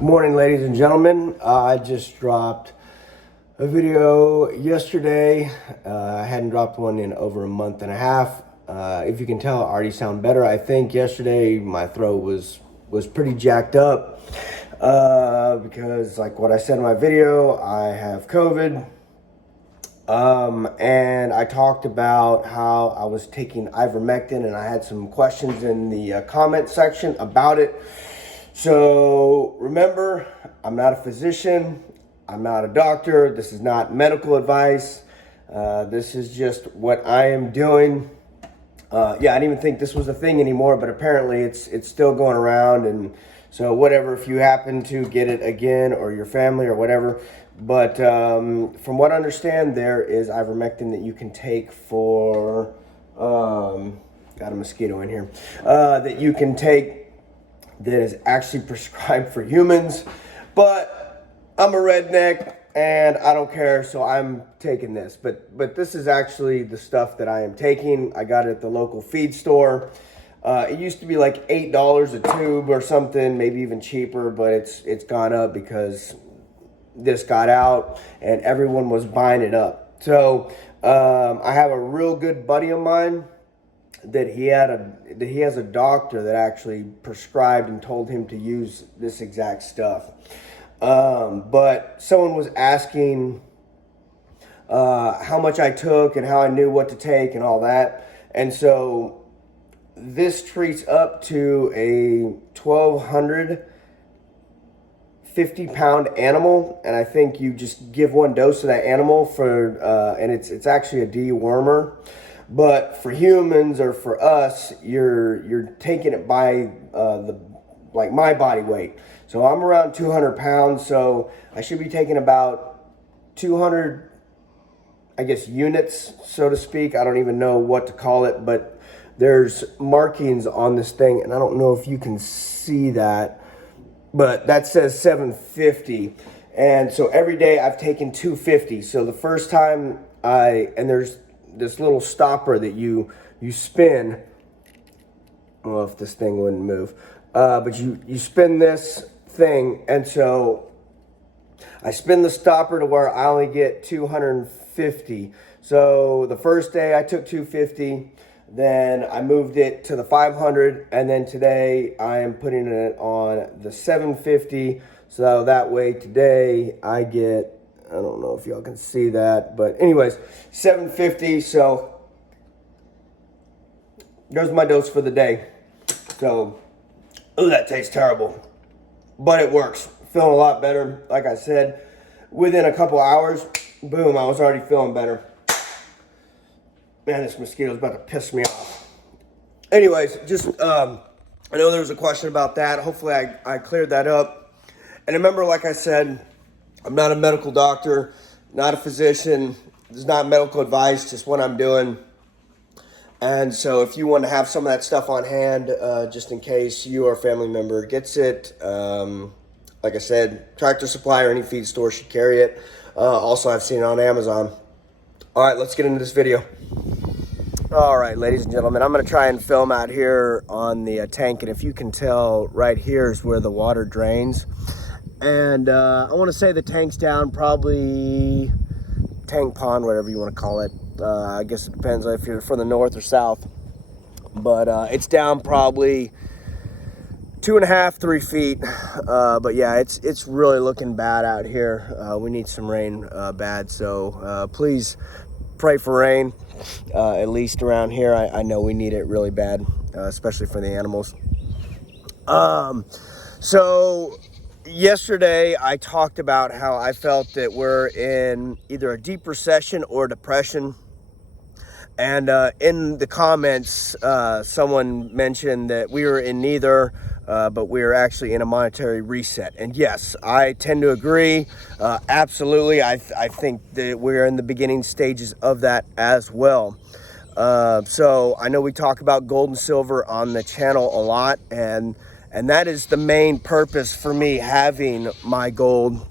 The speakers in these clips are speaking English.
Good morning, ladies and gentlemen. I just dropped a video yesterday. I hadn't dropped one in over a month and a half. If you can tell, I already sound better. I think yesterday my throat was pretty jacked up because, like what I said in my video, I have COVID. And I talked about how I was taking ivermectin, and I had some questions in the comment section about it. So remember, I'm not a physician, I'm not a doctor, this is not medical advice, this is just what I am doing. I didn't even think this was a thing anymore, but apparently it's still going around, and so whatever, if you happen to get it again, or your family, or whatever. But from what I understand, there is ivermectin that you can take for, got a mosquito in here, that you can take that is actually prescribed for humans. But I'm a redneck and I don't care, so I'm taking this. But this is actually the stuff that I am taking. I got it at the local feed store. It used to be like $8 a tube or something, maybe even cheaper, but it's gone up because this got out and everyone was buying it up. So I have a real good buddy of mine that he has a doctor that actually prescribed and told him to use this exact stuff. But someone was asking how much I took and how I knew what to take and all that. And so this treats up to a 1,250-pound animal, and I think you just give one dose of that animal for, and it's actually a dewormer. But for humans, or for us, you're taking it by like my body weight. So I'm around 200 pounds, so I should be taking about 200, I guess, units, so to speak. I don't even know what to call it, but there's markings on this thing, and I don't know if you can see that, but that says 750. And so every day I've taken 250. So the first time and there's this little stopper that you spin. I don't know if this thing wouldn't move, but you spin this thing, and so I spin the stopper to where I only get 250. So the first day I took 250, then I moved it to the 500, and then today I am putting it on the 750. So that way today I get, I don't know if y'all can see that, but anyways, 750. So there's my dose for the day. So, oh, that tastes terrible, but it works. Feeling a lot better. Like I said, within a couple hours, boom, I was already feeling better. Man, this mosquito's about to piss me off. Anyways, just, I know there was a question about that. Hopefully I cleared that up. And remember, like I said, I'm not a medical doctor, not a physician. This is not medical advice, just what I'm doing. And so if you want to have some of that stuff on hand, just in case you or a family member gets it, like I said, Tractor Supply or any feed store should carry it. Also, I've seen it on Amazon. All right, let's get into this video. All right, ladies and gentlemen, I'm going to try and film out here on the tank. And if you can tell, right here is where the water drains. And I want to say the tank's down probably, tank pond, whatever you want to call it. I guess it depends if you're from the north or south. But it's down probably 2.5, 3 feet. But yeah, it's really looking bad out here. We need some rain bad. So please pray for rain, at least around here. I know we need it really bad, especially for the animals. So yesterday, I talked about how I felt that we're in either a deep recession or depression. And in the comments, someone mentioned that we were in neither, but we are actually in a monetary reset. And yes, I tend to agree. Absolutely. I think that we're in the beginning stages of that as well. So I know we talk about gold and silver on the channel a lot, and that is the main purpose for me having my gold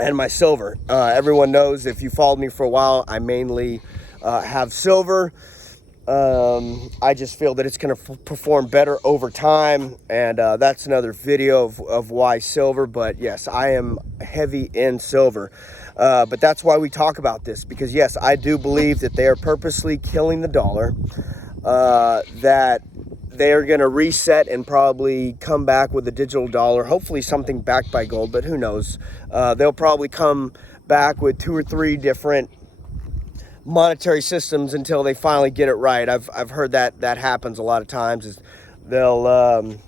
and my silver. Everyone knows, if you followed me for a while, I mainly have silver. I just feel that it's going to perform better over time, and that's another video of why silver. But yes, I am heavy in silver, but that's why we talk about this, because yes, I do believe that they are purposely killing the dollar, that they're going to reset and probably come back with a digital dollar, hopefully something backed by gold, but who knows. They'll probably come back with 2 or 3 different monetary systems until they finally get it right. I've heard that happens a lot of times. Is they'll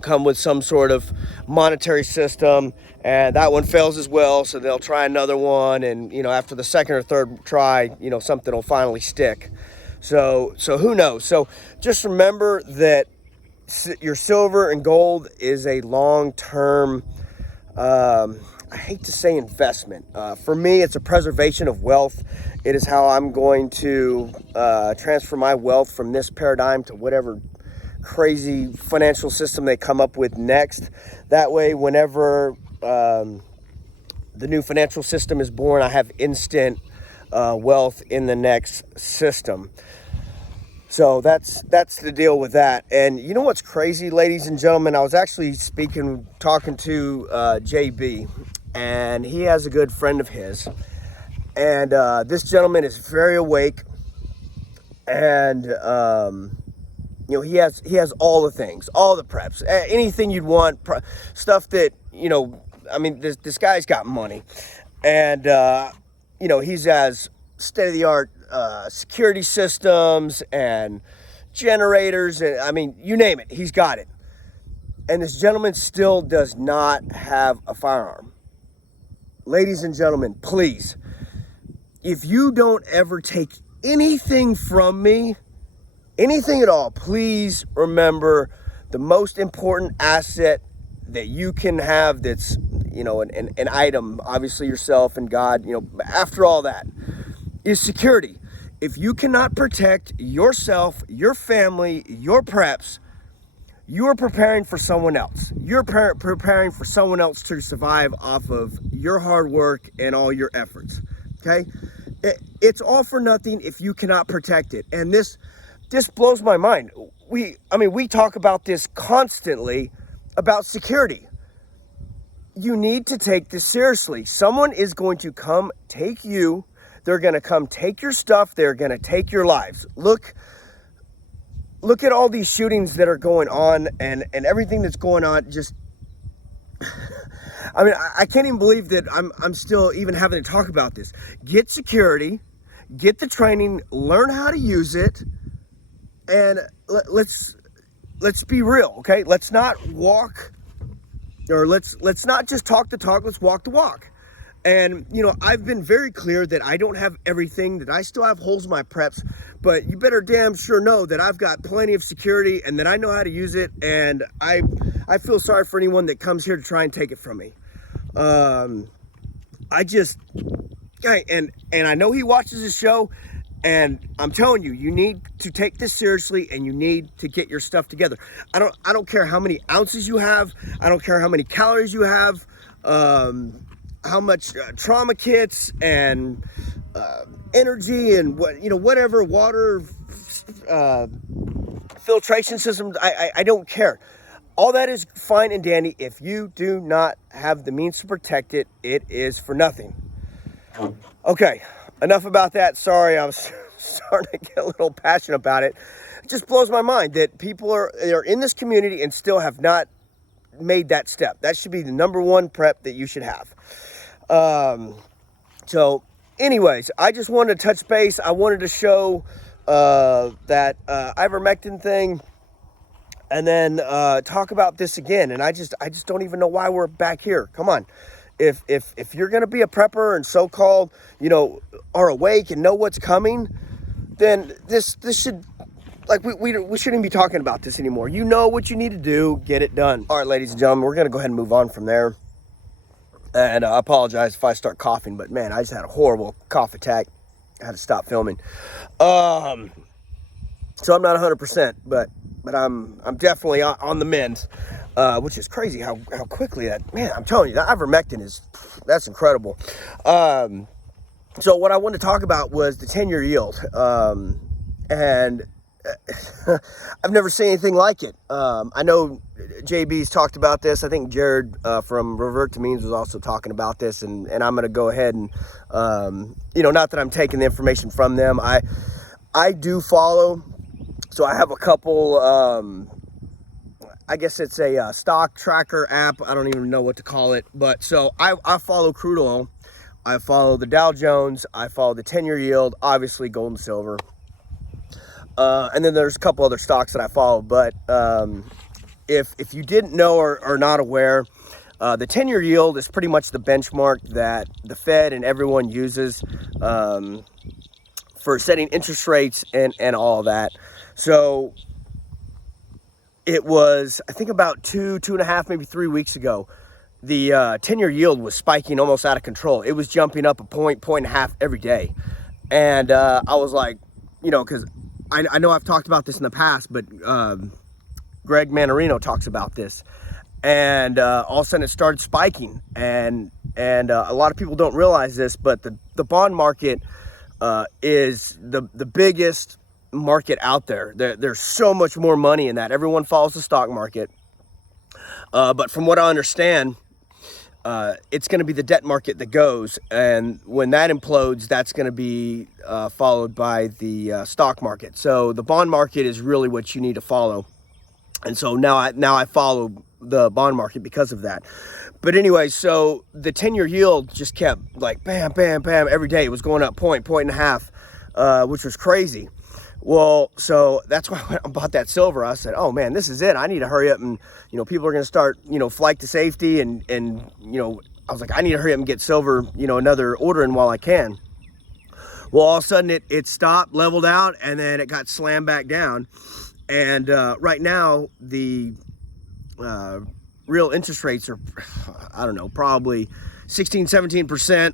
come with some sort of monetary system, and that one fails as well, so they'll try another one, and after the second or third try, something will finally stick. So who knows? So just remember that your silver and gold is a long-term, I hate to say investment. For me, it's a preservation of wealth. It is how I'm going to transfer my wealth from this paradigm to whatever crazy financial system they come up with next. That way, whenever the new financial system is born, I have instant wealth in the next system. So that's the deal with that. And you know what's crazy, ladies and gentlemen? I was actually talking to JB, and he has a good friend of his. And this gentleman is very awake, and he has all the things, all the preps, anything you'd want, stuff that this guy's got money, and he's as state-of-the-art security systems and generators, and you name it, he's got it. And this gentleman still does not have a firearm. Ladies and gentlemen, please, if you don't ever take anything from me, anything at all, please remember the most important asset that you can have, that's an item, obviously yourself and God, after all that, is security. If you cannot protect yourself, your family, your preps, you are preparing for someone else. You're preparing for someone else to survive off of your hard work and all your efforts. Okay? It's all for nothing if you cannot protect it. And this blows my mind. We talk about this constantly, about security. You need to take this seriously. Someone is going to come take you. They're going to come take your stuff. They're going to take your lives. Look at all these shootings that are going on, and everything that's going on. Just, I can't even believe that I'm still even having to talk about this. Get security, get the training, learn how to use it, and let's be real, okay? Let's not let's not just talk the talk. Let's walk the walk. And, I've been very clear that I don't have everything, that I still have holes in my preps, but you better damn sure know that I've got plenty of security and that I know how to use it. And I feel sorry for anyone that comes here to try and take it from me. And I know he watches this show, and I'm telling you, you need to take this seriously, and you need to get your stuff together. I don't care how many ounces you have. I don't care how many calories you have. How much trauma kits and energy and whatever water filtration systems. I don't care. All that is fine and dandy. If you do not have the means to protect it, it is for nothing. Okay, enough about that. Sorry, I was starting to get a little passionate about it. It just blows my mind that people are in this community and still have not made that step. That should be the number one prep that you should have. So anyways, I just wanted to touch base. I wanted to show that ivermectin thing, and then talk about this again. And I just don't even know why we're back here. Come on. If you're going to be a prepper and so-called, are awake and know what's coming, then this should, we shouldn't be talking about this anymore. You know what you need to do, get it done. All right, ladies and gentlemen, we're going to go ahead and move on from there. And I apologize if I start coughing, but man, I just had a horrible cough attack. I had to stop filming. So I'm not 100%, but I'm definitely on the mend, which is crazy how quickly that, man, I'm telling you, that ivermectin that's incredible. So what I wanted to talk about was the 10-year yield. and I've never seen anything like it. I know JB's talked about this. I think Jared from Revert to Means was also talking about this, and I'm going to go ahead and, not that I'm taking the information from them. I do follow, so I have a couple, I guess it's a stock tracker app. I don't even know what to call it, but so I follow crude oil. I follow the Dow Jones. I follow the 10-year yield, obviously gold and silver. And then there's a couple other stocks that I follow, but if you didn't know or are not aware, the 10-year yield is pretty much the benchmark that the Fed and everyone uses for setting interest rates and all of that. So it was, I think about 2.5, maybe 3 weeks ago, the 10-year yield was spiking almost out of control. It was jumping up a point and a half every day. And I was like, because I know I've talked about this in the past, but Greg Manorino talks about this, and all of a sudden it started spiking, and a lot of people don't realize this, but the bond market is the biggest market out there. There's so much more money in that. Everyone follows the stock market, but from what I understand, it's going to be the debt market that goes, and when that implodes, that's going to be followed by the stock market. So the bond market is really what you need to follow, and so now I follow the bond market because of that. But anyway, so the 10-year yield just kept like bam, bam, bam every day. It was going up point and a half, which was crazy. Well, so that's why I went and bought that silver. I said, oh man, this is it. I need to hurry up, and people are going to start, flight to safety, and I was like, I need to hurry up and get silver, another order in while I can. Well, all of a sudden it stopped, leveled out, and then it got slammed back down. And right now the real interest rates are, I don't know, probably 16-17%.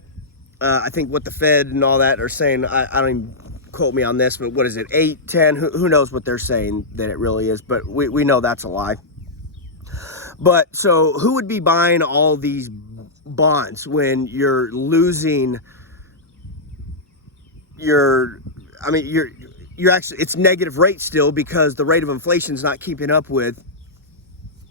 I think what the Fed and all that are saying, I don't even quote me on this, but what is it, 8, 10, who knows what they're saying that it really is, but we know that's a lie. But so who would be buying all these bonds when you're losing you're actually, it's negative rate still, because the rate of inflation is not keeping up with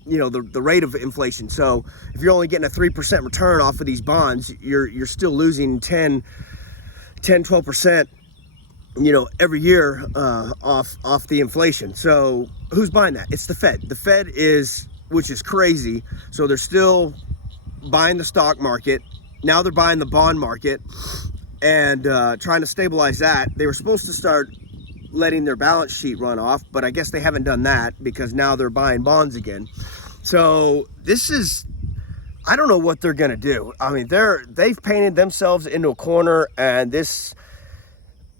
the rate of inflation. So if you're only getting a 3% return off of these bonds, you're still losing 10-12% every year off the inflation. So who's buying that? It's the Fed. The Fed is, which is crazy. So they're still buying the stock market. Now they're buying the bond market and trying to stabilize that. They were supposed to start letting their balance sheet run off, but I guess they haven't done that because now they're buying bonds again. So this is, I don't know what they're gonna do. I mean, they've painted themselves into a corner, and this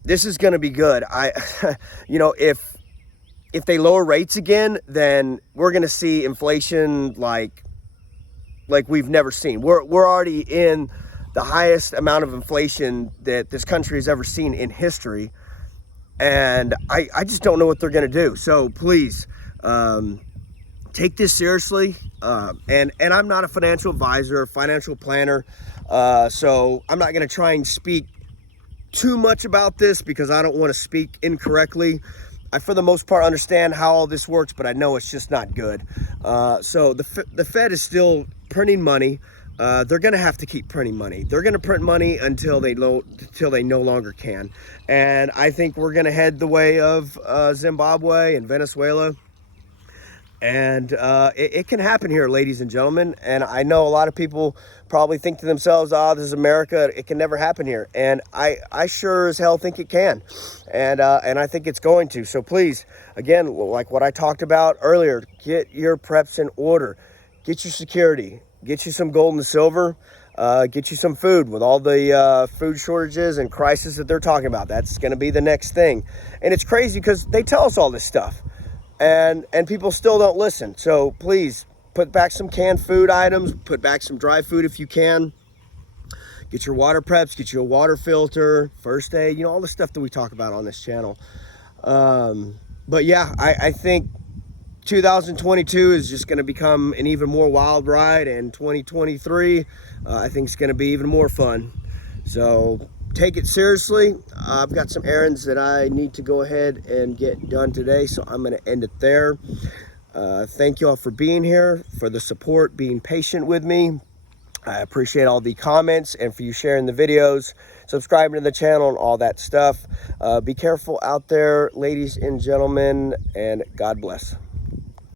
is gonna be good. If they lower rates again, then we're gonna see inflation like we've never seen. We're already in the highest amount of inflation that this country has ever seen in history. And I just don't know what they're going to do. So please take this seriously. And I'm not a financial advisor, financial planner. So I'm not going to try and speak too much about this because I don't want to speak incorrectly. I, for the most part, understand how all this works, but I know it's just not good. So the Fed is still printing money. They're going to have to keep printing money. They're going to print money until they no longer can. And I think we're going to head the way of Zimbabwe and Venezuela. And it can happen here, ladies and gentlemen. And I know a lot of people probably think to themselves, this is America. It can never happen here. And I sure as hell think it can. And I think it's going to. So please, again, like what I talked about earlier, get your preps in order. Get your security. Get you some gold and silver. Get you some food with all the food shortages and crisis that they're talking about. That's going to be the next thing. And it's crazy because they tell us all this stuff. And people still don't listen. So please put back some canned food items. Put back some dry food if you can. Get your water preps. Get you a water filter. First aid. All the stuff that we talk about on this channel. But yeah, I think 2022 is just going to become an even more wild ride, and 2023 I think is going to be even more fun. So take it seriously. I've got some errands that I need to go ahead and get done today, so I'm going to end it there. Thank you all for being here, for the support, being patient with me. I appreciate all the comments and for you sharing the videos, subscribing to the channel and all that stuff. Be careful out there, ladies and gentlemen, and God bless.